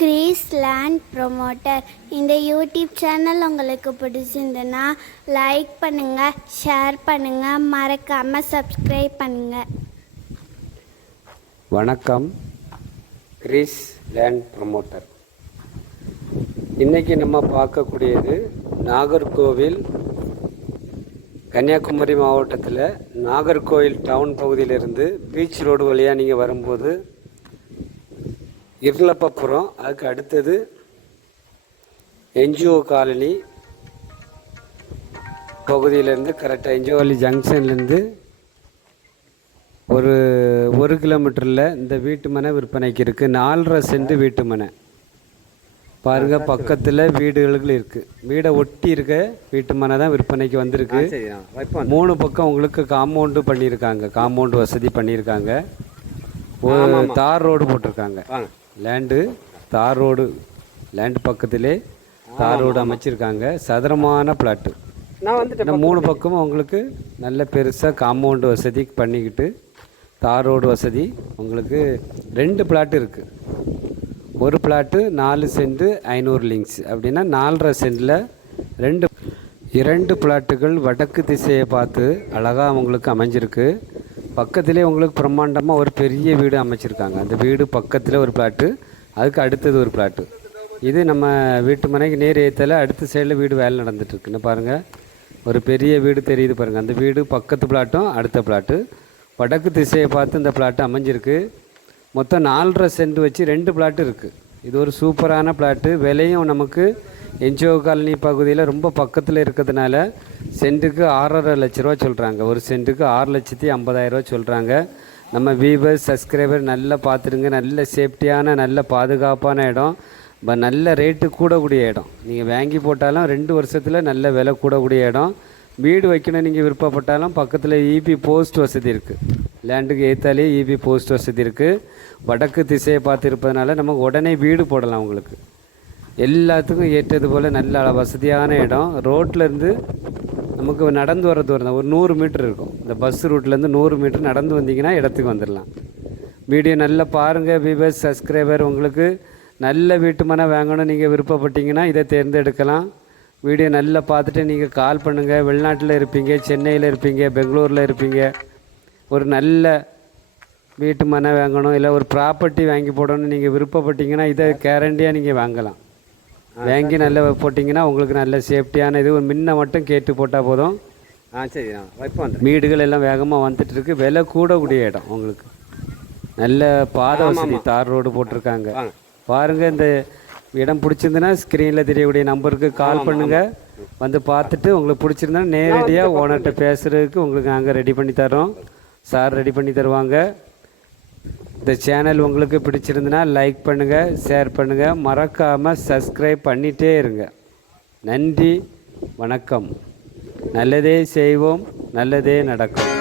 Chris land promoter. இந்த YouTube channel உங்களுக்கு பிடிச்சிருந்துன்னா like பண்ணுங்கள், ஷேர் பண்ணுங்கள், மறக்காமல் சப்ஸ்கிரைப் பண்ணுங்கள். வணக்கம். Chris land promoter. இன்றைக்கி நம்ம பார்க்கக்கூடியது நாகர்கோவில், கன்னியாகுமரி மாவட்டத்தில் நாகர்கோவில் டவுன் பகுதியிலிருந்து பீச் ரோடு வழியாக நீங்கள் வரும்போது இருளப்பப்புறம், அதுக்கு அடுத்தது என்ஜிஓ காலனி பகுதியிலேருந்து கரெக்டாக என்ஜிஓ காலனி ஜங்ஷன்லேருந்து ஒரு கிலோமீட்டரில் இந்த வீட்டு மனை விற்பனைக்கு இருக்குது. 4.5 சென்ட் வீட்டு மனை பாருங்கள். பக்கத்தில் வீடுகளுக்கு இருக்குது. வீடை ஒட்டி இருக்க வீட்டு மனை தான் விற்பனைக்கு வந்திருக்கு. 3 பக்கம் உங்களுக்கு காம்பவுண்டு பண்ணியிருக்காங்க, காம்பவுண்டு வசதி பண்ணியிருக்காங்க. ஒரு தார் ரோடு போட்டிருக்காங்க. லேண்டு தார் ரோடு, லேண்டு பக்கத்திலே தார் ரோடு அமைச்சிருக்காங்க. சதுரமான பிளாட்டு. நான் 3 பக்கமும் உங்களுக்கு நல்ல பெருசாக காம்பவுண்டு வசதி பண்ணிக்கிட்டு தார் ரோடு வசதி உங்களுக்கு 2 பிளாட்டு இருக்குது. ஒரு பிளாட்டு 4 சென்ட் 500 லிங்க்ஸ், அப்படின்னா 4.5 சென்டில் 2 பிளாட்டுகள் வடக்கு திசையை பார்த்து அழகாக உங்களுக்கு அமைஞ்சிருக்கு. பக்கத்திலே உங்களுக்கு பிரம்மாண்டமாக ஒரு பெரிய வீடு அமைச்சிருக்காங்க. அந்த வீடு பக்கத்தில் ஒரு பிளாட்டு, அதுக்கு அடுத்தது ஒரு பிளாட்டு. இது நம்ம வீட்டு மனைக்கு நேர் ஏற்றல அடுத்த சைடில் வீடு வேலை நடந்துகிட்ருக்குன்னு பாருங்கள். ஒரு பெரிய வீடு தெரியுது பாருங்கள். அந்த வீடு பக்கத்து பிளாட்டும் அடுத்த பிளாட்டு. வடக்கு திசையை பார்த்து இந்த பிளாட்டு அமைஞ்சிருக்கு. மொத்தம் 4.5 சென்ட் வச்சு 2 பிளாட்டு இருக்குது. இது ஒரு சூப்பரான பிளாட்டு. விலையும் நமக்கு என்ஜிஓ காலனி பகுதியில் ரொம்ப பக்கத்தில் இருக்கிறதுனால சென்ட்டுக்கு 6.5 லட்ச ரூபா சொல்கிறாங்க. ஒரு சென்ட்டுக்கு 6,50,000 ரூபா சொல்கிறாங்க. நம்ம வீவர்ஸ் சப்ஸ்கிரைபர் நல்லா பார்த்துடுங்க. நல்ல சேஃப்டியான நல்ல பாதுகாப்பான இடம், நல்ல ரேட்டு கூடக்கூடிய இடம். நீங்கள் வாங்கி போட்டாலும் 2 வருஷத்தில் நல்ல விலை கூடக்கூடிய இடம். வீடு வைக்கணும் நீங்கள் விருப்பப்பட்டாலும் பக்கத்தில் இபி போஸ்ட் வசதி இருக்குது. லேண்டுக்கு ஏற்றாலே இபி போஸ்ட் வசதி இருக்குது. வடக்கு திசையை பார்த்து இருப்பதனால நமக்கு உடனே வீடு போடலாம். உங்களுக்கு எல்லாத்துக்கும் ஏற்றது போல் நல்ல வசதியான இடம். ரோட்லேருந்து நமக்கு நடந்து வர தூரம் தான், ஒரு 100 மீட்டர் இருக்கும். இந்த பஸ் ரூட்லேருந்து 100 மீட்டர் நடந்து வந்தீங்கன்னா இடத்துக்கு வந்துடலாம். வீடியோ நல்லா பாருங்கள் வியூவர்ஸ் சப்ஸ்கிரைபர். உங்களுக்கு நல்ல வீட்டு மனை வாங்கணும் நீங்கள் விருப்பப்பட்டீங்கன்னா இதை தேர்ந்தெடுக்கலாம். வீடியோ நல்லா பார்த்துட்டு நீங்கள் கால் பண்ணுங்கள். வெளிநாட்டில் இருப்பீங்க, சென்னையில் இருப்பீங்க, பெங்களூரில் இருப்பீங்க, ஒரு நல்ல வீட்டு மனை வாங்கணும், இல்லை ஒரு ப்ராப்பர்ட்டி வாங்கி போடணும்னு நீங்கள் விருப்பப்பட்டீங்கன்னா இதை கேரண்டியாக நீங்கள் வாங்கலாம். வாங்கி நல்லா போட்டிங்கன்னா உங்களுக்கு நல்ல சேஃப்டியான இது. ஒரு முன்ன மட்டும் கேட்டு போட்டால் போதும். சரி, வீடுகள் எல்லாம் வேகமாக வந்துட்டுருக்கு. விலை கூடக்கூடிய இடம். உங்களுக்கு நல்ல பாதை வசதி, தார் ரோடு போட்டிருக்காங்க. பாருங்கள், இந்த இடம் பிடிச்சிருந்துன்னா ஸ்க்ரீனில் தெரியக்கூடிய நம்பருக்கு கால் பண்ணுங்கள். வந்து பார்த்துட்டு உங்களுக்கு பிடிச்சிருந்தா நேரடியாக ஓனர்கிட்ட பேசுகிறதுக்கு உங்களுக்கு நாங்கள் ரெடி பண்ணி தரோம். சார் ரெடி பண்ணி தருவாங்க. இந்த சேனல் உங்களுக்கு பிடிச்சிருந்துன்னா லைக் பண்ணுங்கள், ஷேர் பண்ணுங்கள், மறக்காமல் சப்ஸ்கிரைப் பண்ணிகிட்டே இருங்க. நன்றி, வணக்கம். நல்லதே செய்வோம், நல்லதே நடக்கும்.